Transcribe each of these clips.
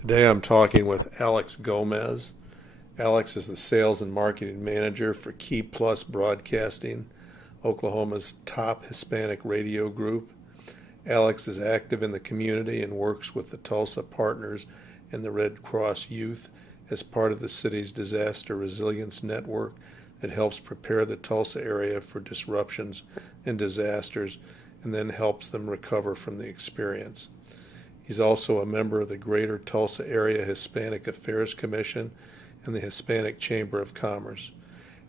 Today I'm talking with Alex Gomez. Alex is the Sales and Marketing Manager for Key Plus Broadcasting, Oklahoma's top Hispanic radio group. Alex is active in the community and works with the Tulsa Partners and the Red Cross Youth as part of the city's disaster resilience network that helps prepare the Tulsa area for disruptions and disasters and then helps them recover from the experience. He's also a member of the Greater Tulsa Area Hispanic Affairs Commission and the Hispanic Chamber of Commerce.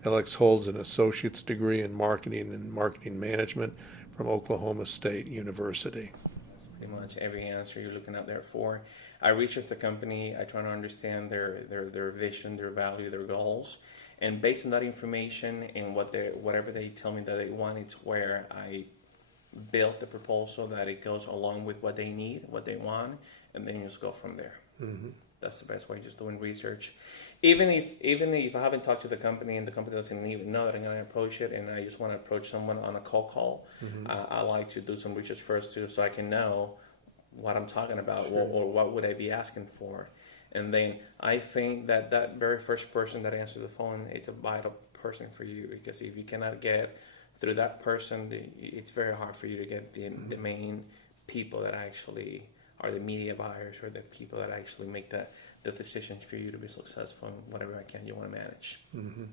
Alex holds an associate's degree in marketing and marketing management from Oklahoma State University. That's pretty much every answer you're looking out there for. I research the company. I try to understand their vision, their value, their goals, and based on that information and whatever they tell me that they want, it's where I build the proposal that it goes along with what they need, what they want, and then you just go from there. Mm-hmm. That's the best way, just doing research. Even if I haven't talked to the company and the company doesn't even know that I'm going to approach it, and I just want to approach someone on a cold call, Mm-hmm. I like to do some research first too, so I can know what I'm talking about, Sure. or what would I be asking for. And then I think that very first person that answers the phone, it's a vital person for you, because if you cannot get through that person, it's very hard for you to get the main people that actually are the media buyers, or the people that actually make the decisions for you to be successful in whatever account you want to manage. Mm-hmm.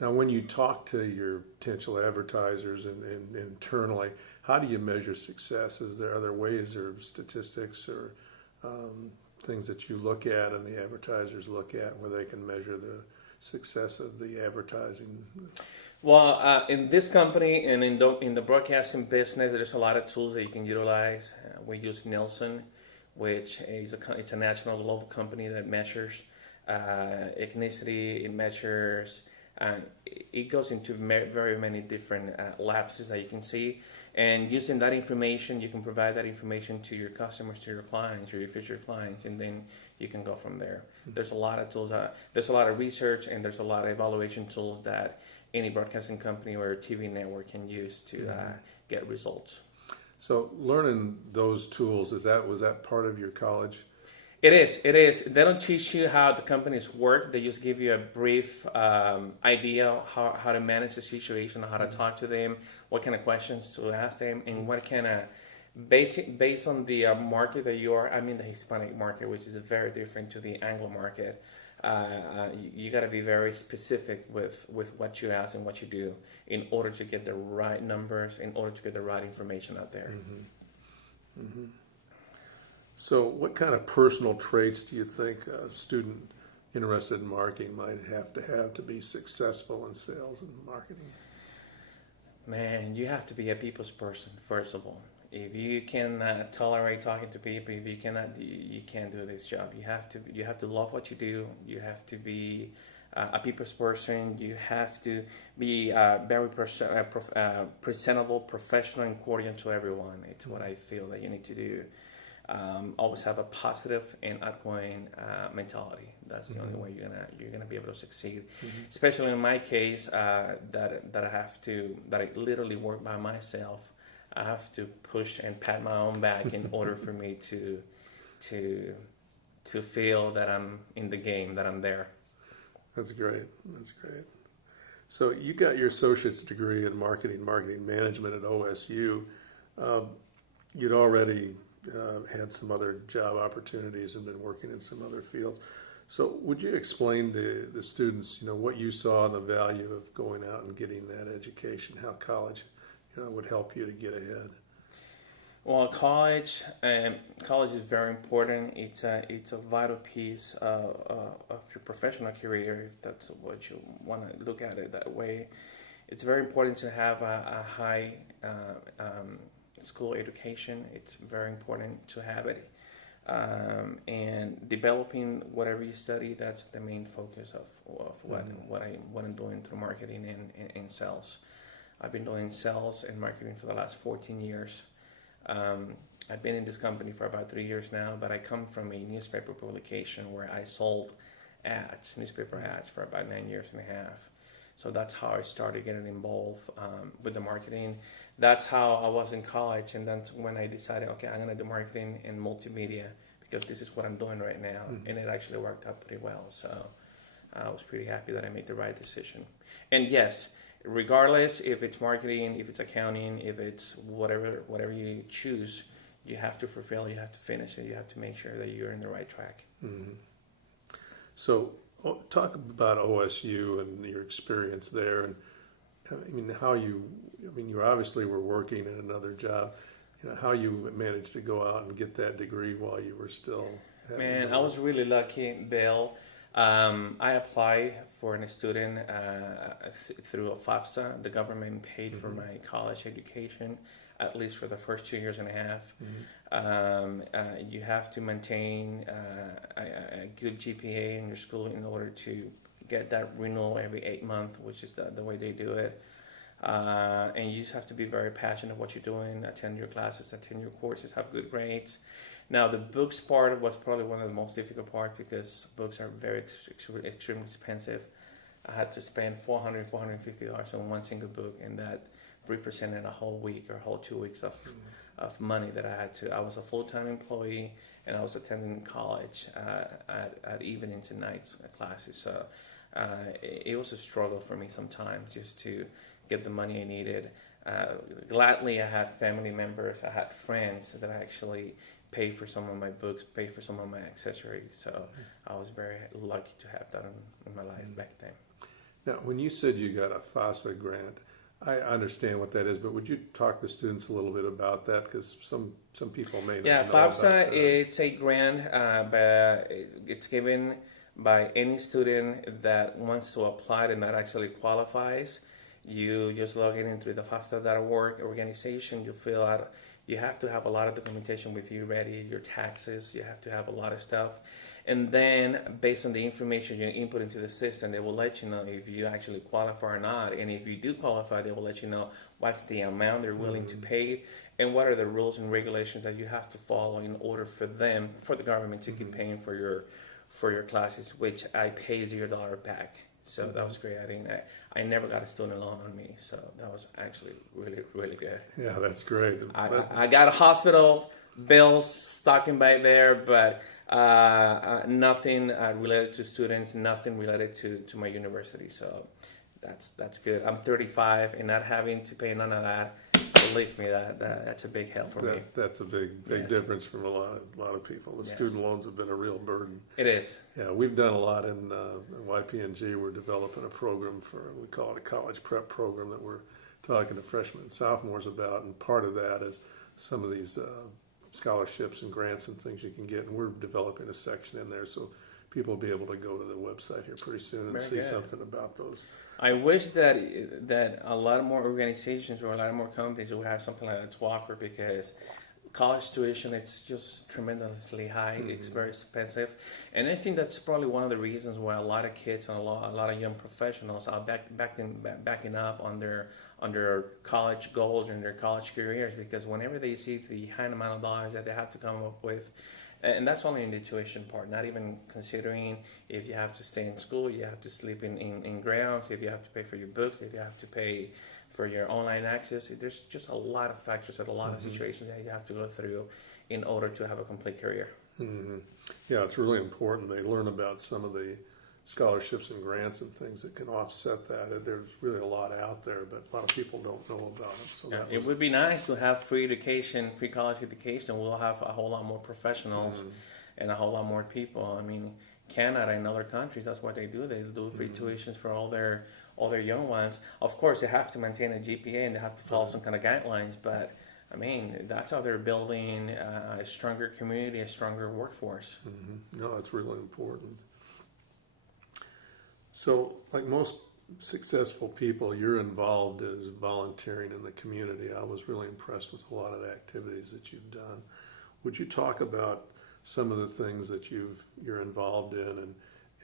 Now, when you talk to your potential advertisers and internally, how do you measure success? Are there ways or statistics or things that you look at and the advertisers look at where they can measure the success of the advertising? Well, in this company and in the broadcasting business, there's a lot of tools that you can utilize. We use Nielsen, which is it's a national global company that measures ethnicity. It measures, and it goes into very many different lapses that you can see. And using that information, you can provide that information to your customers, to your clients, or your future clients, and then you can go from there. There's a lot of tools. There's a lot of research, and there's a lot of evaluation tools that any broadcasting company or TV network can use to get results. So learning those tools, was that part of your college? It is. They don't teach you how the companies work. They just give you a brief idea how to manage the situation, how to talk to them, what kind of questions to ask them, and what kind of based on the market that you are. I mean, the Hispanic market, which is very different to the Anglo market. You got to be very specific with what you ask and what you do in order to get the right numbers, in order to get the right information out there. Mm-hmm. Mm-hmm. So what kind of personal traits do you think a student interested in marketing might have to be successful in sales and marketing? Man, you have to be a people's person, first of all. If you cannot tolerate talking to people, if you cannot, you can't do this job. You have to love what you do. You have to be a people's person. You have to be very presentable, professional, and cordial to everyone. It's what I feel that you need to do. Always have a positive and outgoing mentality. That's the only way you're gonna be able to succeed. Mm-hmm. Especially in my case, that I literally work by myself. I have to push and pat my own back in order for me to feel that I'm in the game, that I'm there. That's great. So you got your associate's degree in marketing management at OSU. You'd already had some other job opportunities and been working in some other fields. So would you explain to the students, what you saw and the value of going out and getting that education, how college would help you to get ahead? Well, college is very important. It's a vital piece of your professional career, if that's what you want to look at it that way. It's very important to have a high school education. It's very important to have it. And developing whatever you study, that's the main focus of what I'm doing through marketing and sales. I've been doing sales and marketing for the last 14 years. I've been in this company for about 3 years now, but I come from a newspaper publication where I sold newspaper ads for about 9 years and a half. So that's how I started getting involved with the marketing. That's how I was in college, and that's when I decided, okay, I'm going to do marketing and multimedia, because this is what I'm doing right now, and it actually worked out pretty well. So I was pretty happy that I made the right decision. And yes, regardless if it's marketing, if it's accounting, if it's whatever you choose, you have to fulfill, you have to finish it, you have to make sure that you're in the right track. So talk about OSU and your experience there, and I mean you obviously were working in another job. How you managed to go out and get that degree while you were still Man, I was really lucky, Bill. I applied for a student through a FAFSA. The government paid for my college education, at least for the first 2 years and a half. You have to maintain a good GPA in your school in order to get that renewal every 8 months, which is the way they do it. And you just have to be very passionate what you're doing, attend your classes, attend your courses, have good grades. Now, the books part was probably one of the most difficult parts because books are very extremely expensive. I had to spend $400, $450 on one single book, and that represented a whole week or whole 2 weeks of money that I had to. I was a full-time employee, and I was attending college at evenings and nights classes. So it was a struggle for me sometimes just to get the money I needed. Gladly, I had family members, I had friends that actually paid for some of my books, paid for some of my accessories. So I was very lucky to have that in my life back then. Now, when you said you got a FAFSA grant, I understand what that is, but would you talk to students a little bit about that? Because some people may not know about FAFSA, that. it's a grant, but it's given by any student that wants to apply and that actually qualifies. You just log in into the FAFSA.org organization, you fill out. You have to have a lot of documentation with you ready, your taxes, you have to have a lot of stuff. And then based on the information you input into the system, they will let you know if you actually qualify or not. And if you do qualify, they will let you know what's the amount they're willing to pay and what are the rules and regulations that you have to follow in order for the government to keep paying for your classes, which I pay $0 back. So that was great. I never got a student loan on me, so that was actually really, really good. Yeah, that's great. I got a hospital bills stocking by there, but nothing related to students, nothing related to my university. So that's good. I'm 35 and not having to pay none of that. Believe me, that's a big help for me. That's a big difference from a lot of people. The student loans have been a real burden. It is. Yeah, we've done a lot in YPNG. We're developing a program we call it a college prep program that we're talking to freshmen and sophomores about, and part of that is some of these scholarships and grants and things you can get, and we're developing a section in there so people will be able to go to the website here pretty soon and see something about those. I wish that a lot more organizations or a lot more companies would have something like that to offer, because college tuition, it's just tremendously high. It's very expensive, and I think that's probably one of the reasons why a lot of kids and a lot of young professionals are backing up on their college goals and their college careers, because whenever they see the high amount of dollars that they have to come up with. And that's only in the tuition part, not even considering if you have to stay in school, you have to sleep in grounds, if you have to pay for your books, if you have to pay for your online access. There's just a lot of factors and a lot of situations that you have to go through in order to have a complete career. Yeah, it's really important. They learn about some of the scholarships and grants and things that can offset that. There's really a lot out there, but a lot of people don't know about them. So it would be nice to have free education, free college education. We'll have a whole lot more professionals and a whole lot more people. I mean, Canada and other countries, that's what they do. They do free tuitions for all their young ones. Of course, they have to maintain a GPA and they have to follow some kind of guidelines, but I mean, that's how they're building a stronger community, a stronger workforce. No, it's really important. So, like most successful people, you're involved as volunteering in the community. I was really impressed with a lot of the activities that you've done. Would you talk about some of the things that you're involved in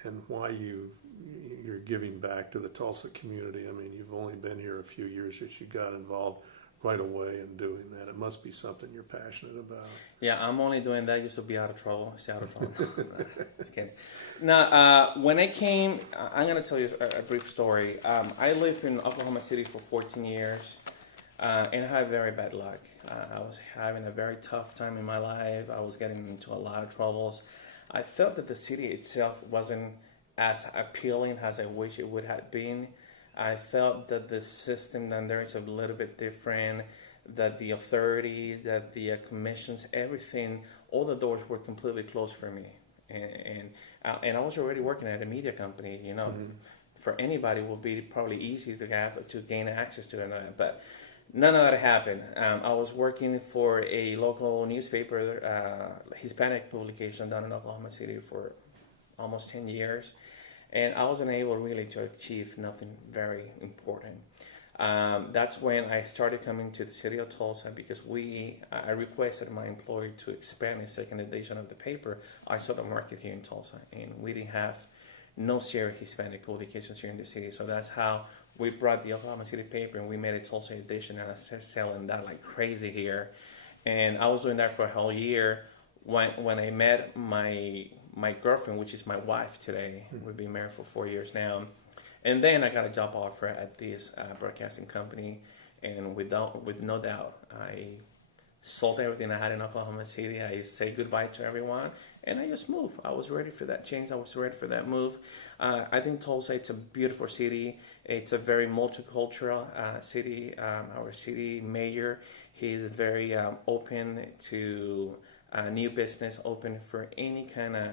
and why you're giving back to the Tulsa community? I mean, you've only been here a few years, yet you got involved right away in doing that. It must be something you're passionate about. Yeah, I'm only doing that just to be out of trouble. Stay out of trouble. Just kidding. Now, when I came, I'm going to tell you a brief story. I lived in Oklahoma City for 14 years. And I had very bad luck. I was having a very tough time in my life. I was getting into a lot of troubles. I felt that the city itself wasn't as appealing as I wish it would have been. I felt that the system down there is a little bit different, that the authorities, that the commissions, everything, all the doors were completely closed for me. And I was already working at a media company, you know. Mm-hmm. For anybody, it would be probably easy to gain access to it, but none of that happened. I was working for a local newspaper, Hispanic publication down in Oklahoma City for almost 10 years. And I wasn't able really to achieve nothing very important. That's when I started coming to the city of Tulsa because I requested my employer to expand a second edition of the paper. I saw the market here in Tulsa, and we didn't have no serious Hispanic publications here in the city. So that's how we brought the Oklahoma City paper and we made a Tulsa edition, and I started selling that like crazy here. And I was doing that for a whole year when I met my girlfriend, which is my wife today. Mm-hmm. We've been married for 4 years now. And then I got a job offer at this broadcasting company, and with no doubt, I sold everything I had in Oklahoma City. I said goodbye to everyone, and I just moved. I was ready for that change. I was ready for that move. I think Tulsa, it's a beautiful city. It's a very multicultural city. Our city mayor, he is very open to new business, open for any kind of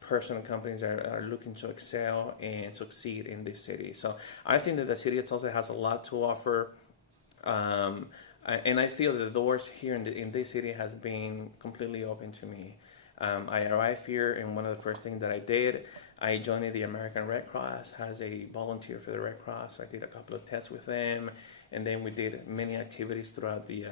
person and companies that are looking to excel and succeed in this city. So I think that the city of Tulsa has a lot to offer. And I feel the doors here in this city has been completely open to me. I arrived here, and one of the first things that I did, I joined the American Red Cross as a volunteer for the Red Cross. I did a couple of tests with them, and then we did many activities throughout the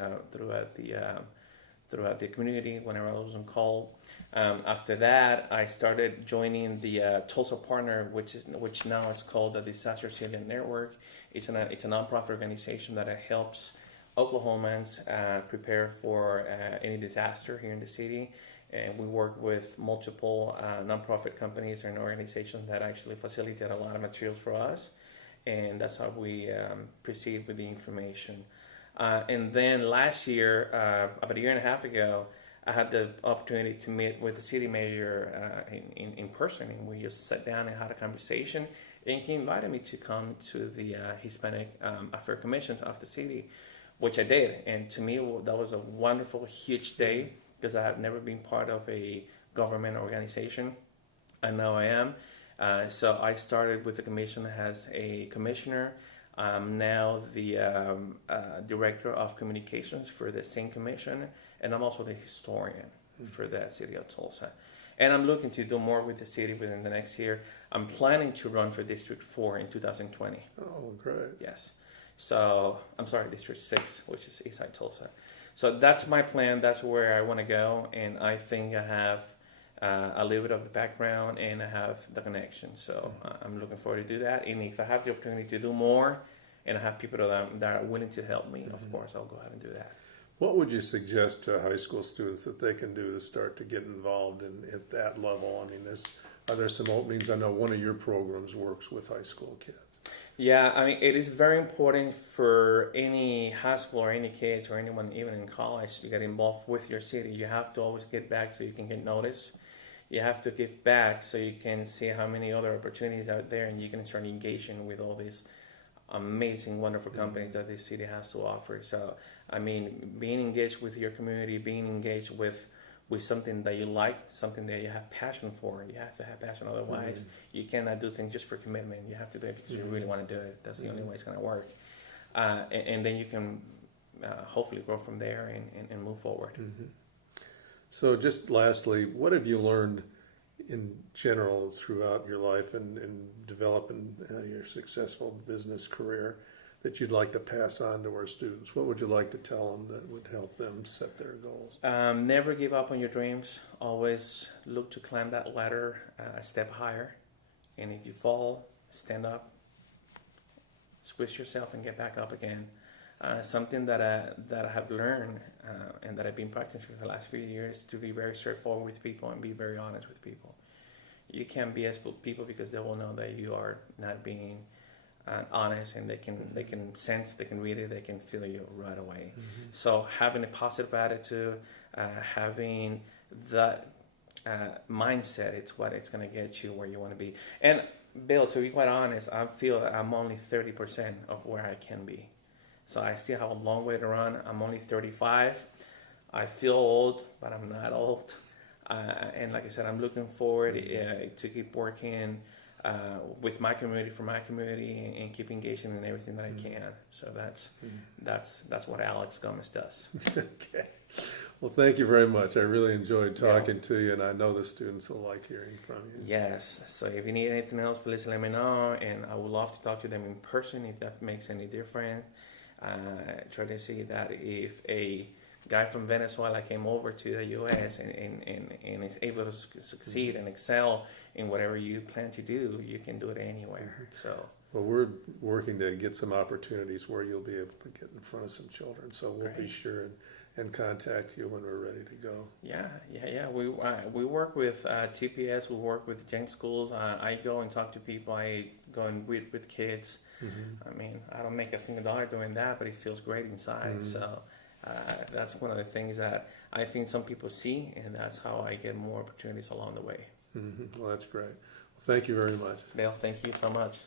community whenever I was on call. After that, I started joining the Tulsa Partner, which now is called the Disaster Resilient Network. It's a nonprofit organization that helps Oklahomans prepare for any disaster here in the city. And we work with multiple nonprofit companies and organizations that actually facilitate a lot of materials for us. And that's how we proceed with the information. And then last year, about a year and a half ago, I had the opportunity to meet with the city mayor in person, and we just sat down and had a conversation. And he invited me to come to the Hispanic Affairs Commission of the city, which I did. And to me, that was a wonderful, huge day because I had never been part of a government organization, and now I am. So I started with the commission as a commissioner. I'm now the director of communications for the same commission, and I'm also the historian for the city of Tulsa. And I'm looking to do more with the city within the next year. I'm planning to run for District 4 in 2020. Oh, great. Yes. So, I'm sorry, District 6, which is Eastside Tulsa. So that's my plan. That's where I want to go. And I think I have a little bit of the background and I have the connection. So I'm looking forward to do that. And if I have the opportunity to do more and I have people that are willing to help me, of course, I'll go ahead and do that. What would you suggest to high school students that they can do to start to get involved at that level? I mean, are there some openings? I know one of your programs works with high school kids. Yeah, I mean, it is very important for any high school or any kids or anyone even in college to get involved with your city. You have to always get back so you can get noticed. You have to give back so you can see how many other opportunities out there and you can start engaging with all these amazing, wonderful companies that this city has to offer. So, I mean, being engaged with your community, being engaged with something that you like, something that you have passion for. You have to have passion, otherwise you cannot do things just for commitment. You have to do it because you really want to do it. That's the only way it's going to work. And then you can hopefully grow from there and move forward. Mm-hmm. So just lastly, what have you learned in general throughout your life and developing your successful business career that you'd like to pass on to our students? What would you like to tell them that would help them set their goals? Never give up on your dreams. Always look to climb that ladder a step higher. And if you fall, stand up, squish yourself and get back up again. Something that I have learned and that I've been practicing for the last few years to be very straightforward with people and be very honest with people. You can't BS with people because they will know that you are not being and honest, and they can sense, they can read it, they can feel you right away. So having a positive attitude, having that mindset, it's what it's going to get you where you want to be. And Bill, to be quite honest, I feel that I'm only 30% of where I can be. So I still have a long way to run. I'm only 35. I feel old, but I'm not old. And like I said, I'm looking forward to keep working with my community, for my community, and keep engaging in everything that I can. So that's what Alex Gomez does. Okay. Well, thank you very much. I really enjoyed talking to you, and I know the students will like hearing from you. Yes. So if you need anything else, please let me know, and I would love to talk to them in person if that makes any difference. Try to see that if a guy from Venezuela came over to the U.S. and is able to succeed and excel in whatever you plan to do, you can do it anywhere. So. Well, we're working to get some opportunities where you'll be able to get in front of some children. So we'll be sure and contact you when we're ready to go. Yeah. We work with TPS. We work with Gen schools. I go and talk to people. I go and read with kids. I mean, I don't make a single dollar doing that, but it feels great inside. So that's one of the things that I think some people see, and that's how I get more opportunities along the way. Well, that's great. Well, thank you very much. Dale, thank you so much.